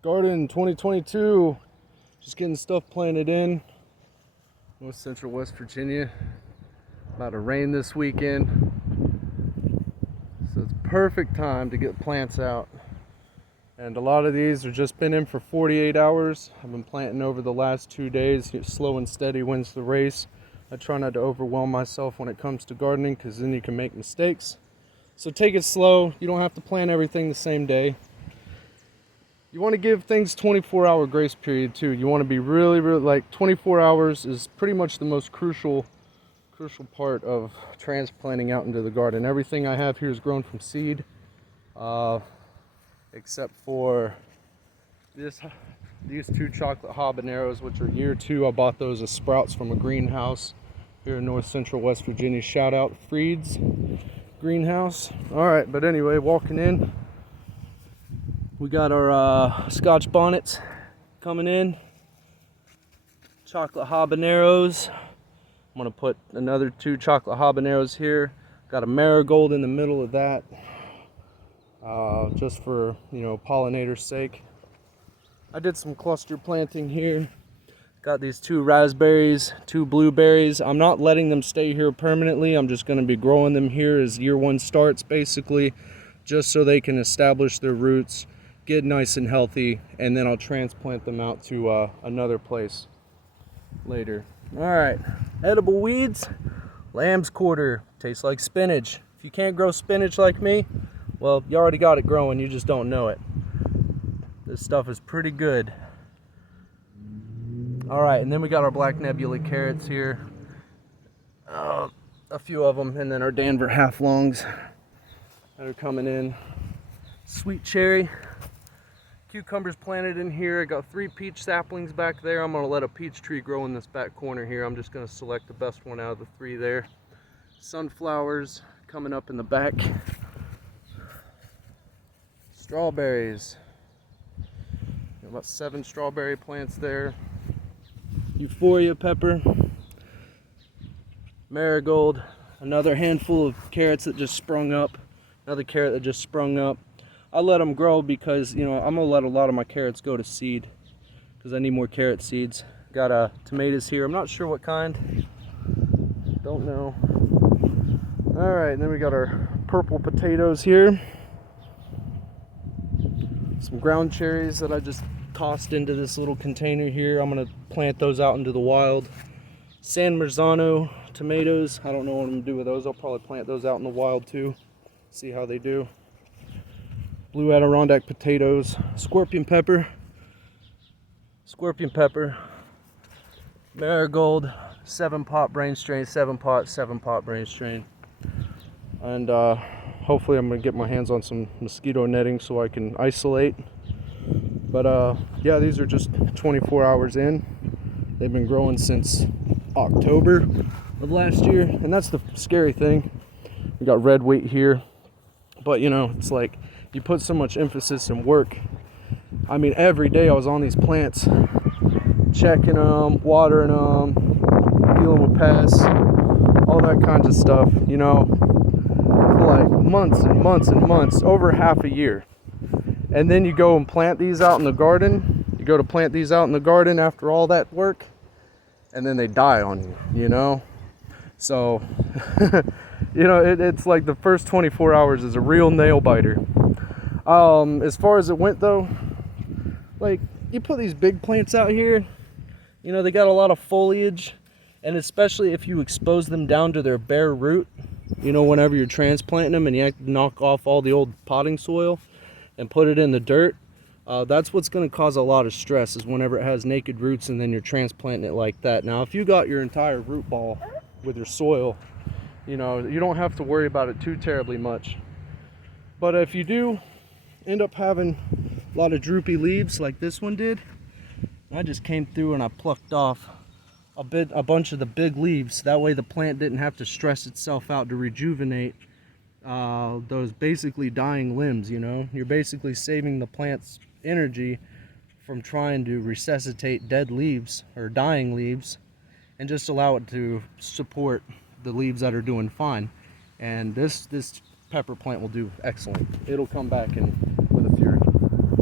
Garden 2022, just getting stuff planted in North Central West Virginia. About to rain this weekend, so it's perfect time to get plants out. And a lot of these have just been in for 48 hours. I've been planting over the last 2 days. Slow and steady wins the race. I try not to overwhelm myself when it comes to gardening, because then you can make mistakes. So take it slow. You don't have to plant everything the same day. You want to give things 24-hour grace period too. You want to be really like 24 hours is pretty much the most crucial part of transplanting out into the garden. Everything I have here is grown from seed, except for these two chocolate habaneros, which are year 2. I bought those as sprouts from a greenhouse here in North Central West Virginia. Shout out Freed's greenhouse. All right, but anyway, walking in, we got our Scotch bonnets coming in, chocolate habaneros. I'm gonna put another 2 chocolate habaneros here. Got a marigold in the middle of that, just for, pollinators' sake. I did some cluster planting here. Got these 2 raspberries, 2 blueberries. I'm not letting them stay here permanently. I'm just gonna be growing them here as year 1 starts, basically, just so they can establish their roots, get nice and healthy, and then I'll transplant them out to another place later. All right, edible weeds, lamb's quarter, tastes like spinach. If you can't grow spinach like me, well, you already got it growing, you just don't know it. This stuff is pretty good. All right, and then we got our black nebula carrots here, a few of them, and then our Danver half longs that are coming in. Sweet cherry, cucumbers planted in here. I got 3 peach saplings back there. I'm gonna let a peach tree grow in this back corner here. I'm just gonna select the best one out of the 3 there. Sunflowers coming up in the back. Strawberries, got about 7 strawberry plants there. Euphoria pepper, marigold, another handful of carrots that just sprung up, another carrot that just sprung up. I let them grow because, I'm gonna let a lot of my carrots go to seed because I need more carrot seeds. Got tomatoes here. I'm not sure what kind. Don't know. All right, and then we got our purple potatoes here. Some ground cherries that I just tossed into this little container here. I'm gonna plant those out into the wild. San Marzano tomatoes. I don't know what I'm gonna do with those. I'll probably plant those out in the wild too. See how they do. Blue Adirondack potatoes, scorpion pepper, marigold, 7-pot brain strain, 7-pot brain strain. And hopefully I'm gonna get my hands on some mosquito netting so I can isolate. But yeah, these are just 24 hours in. They've been growing since October of last year, and that's the scary thing. We got red wheat here, but it's like, you put so much emphasis and work. I mean, every day I was on these plants, checking them, watering them, dealing with pests, all that kinds of stuff, for like months and months and months, over half a year. And then you go and plant these out in the garden. You go to plant these out in the garden after all that work, and then they die on you, So, it's like the first 24 hours is a real nail biter. As far as it went though, like, you put these big plants out here, they got a lot of foliage, and especially if you expose them down to their bare root, whenever you're transplanting them and you have to knock off all the old potting soil and put it in the dirt, that's what's going to cause a lot of stress, is whenever it has naked roots and then you're transplanting it like that. Now, if you got your entire root ball with your soil, you don't have to worry about it too terribly much. But if you do end up having a lot of droopy leaves like this one did, I just came through and I plucked off a bunch of the big leaves. That way the plant didn't have to stress itself out to rejuvenate those basically dying limbs. You're basically saving the plant's energy from trying to resuscitate dead leaves or dying leaves, and just allow it to support the leaves that are doing fine. And this pepper plant will do excellent. It'll come back with a fury.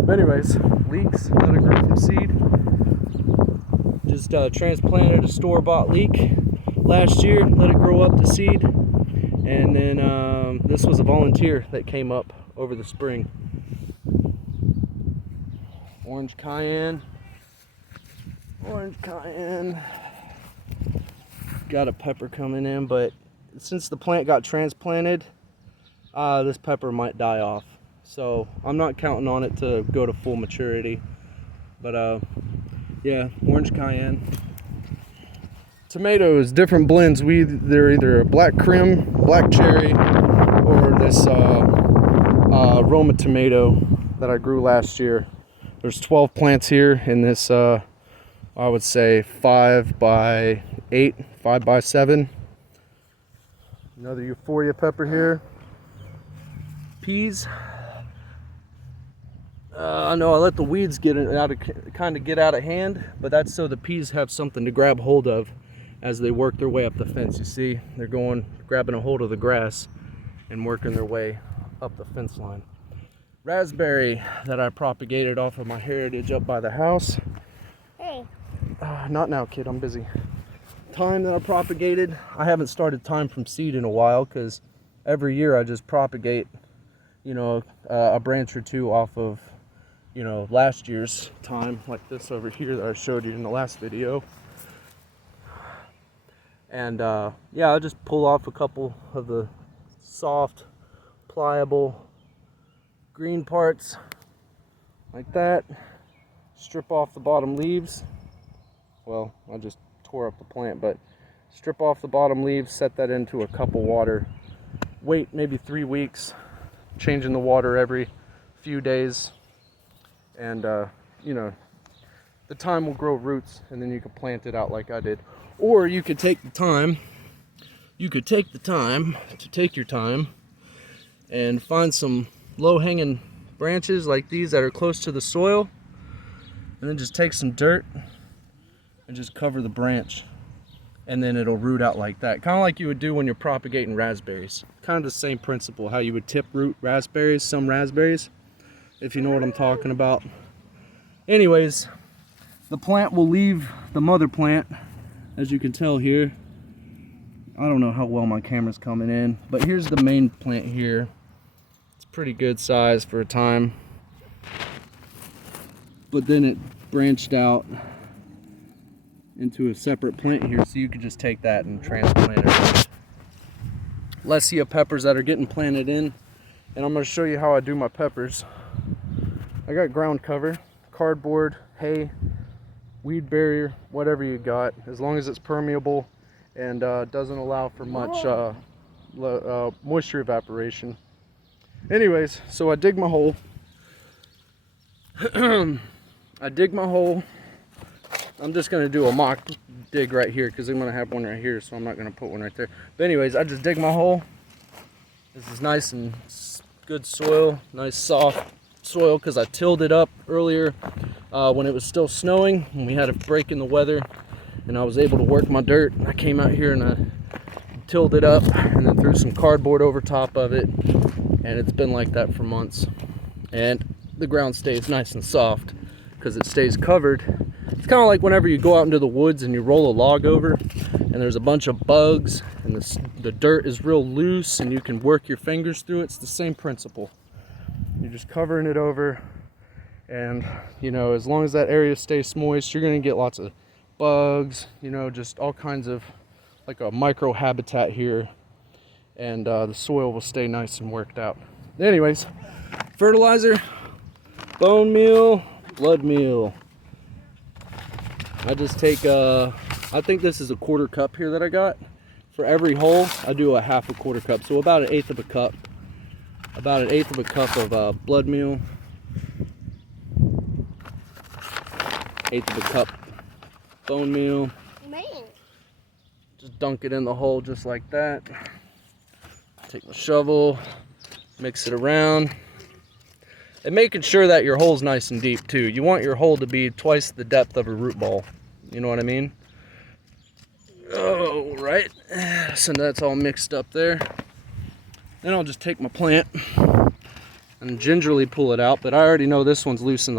But anyways, leeks that I grew from seed. Just transplanted a store-bought leek last year, let it grow up to seed, and then this was a volunteer that came up over the spring. Orange Cayenne. Orange Cayenne. Got a pepper coming in, but since the plant got transplanted, this pepper might die off. So I'm not counting on it to go to full maturity. But yeah, orange Cayenne. Tomatoes, different blends. They're either black crim, black cherry, or this Roma tomato that I grew last year. There's 12 plants here in this, I would say 5 by 8, 5 by 7. Another Euphoria pepper here. Peas. I know I let the weeds get out of hand, but that's so the peas have something to grab hold of as they work their way up the fence. You see, they're grabbing a hold of the grass and working their way up the fence line. Raspberry that I propagated off of my heritage up by the house. Hey. Not now, kid, I'm busy. Thyme that I propagated. I haven't started thyme from seed in a while because every year I just propagate, you know, a branch or two off of, you know, last year's thyme, like this over here that I showed you in the last video. And yeah, I'll just pull off a couple of the soft, pliable green parts like that. Strip off the bottom leaves. Well, I just tore up the plant, but strip off the bottom leaves, set that into a cup of water. Wait maybe 3 weeks, changing the water every few days. And you know, the thyme will grow roots, and then you can plant it out like I did. Or you could take the time, to take your time and find some low-hanging branches like these that are close to the soil, and then just take some dirt and just cover the branch, and then it'll root out like that, kind of like you would do when you're propagating raspberries. Kind of the same principle, how you would tip root raspberries, some raspberries, if you know what I'm talking about. Anyways, the plant will leave the mother plant, as you can tell here. I don't know how well my camera's coming in, but here's the main plant here. It's pretty good size for a thyme, but then it branched out into a separate plant here, so you could just take that and transplant it. Lecia peppers that are getting planted in, and I'm going to show you how I do my peppers. I got ground cover, cardboard, hay, weed barrier, whatever you got, as long as it's permeable and doesn't allow for much moisture evaporation. Anyways, so I dig my hole. I dig my hole. I'm just going to do a mock dig right here because I'm going to have one right here, so I'm not going to put one right there. But anyways, I just dig my hole. This is nice and good soil, nice soft soil, because I tilled it up earlier when it was still snowing, and we had a break in the weather, and I was able to work my dirt. I came out here and I tilled it up and then threw some cardboard over top of it, and it's been like that for months. And the ground stays nice and soft because it stays covered. It's kind of like whenever you go out into the woods and you roll a log over and there's a bunch of bugs and the dirt is real loose and you can work your fingers through it. It's the same principle. You're just covering it over, and you know, as long as that area stays moist, you're going to get lots of bugs, you know, just all kinds of, like a micro habitat here, and the soil will stay nice and worked out. Anyways, fertilizer, bone meal, blood meal. I just take I think this is a 1/4 cup here that I got. For every hole I do a 1/2 cup, so about 1/8 of a cup. About 1/8 of a cup of blood meal, 1/8 of a cup bone meal. Man. Just dunk it in the hole just like that. Take my shovel, mix it around, and making sure that your hole's nice and deep too. You want your hole to be twice the depth of a root ball. You know what I mean? Oh, right. So that's all mixed up there. Then I'll just take my plant and and gingerly pull it out, but I already know this one's loose in the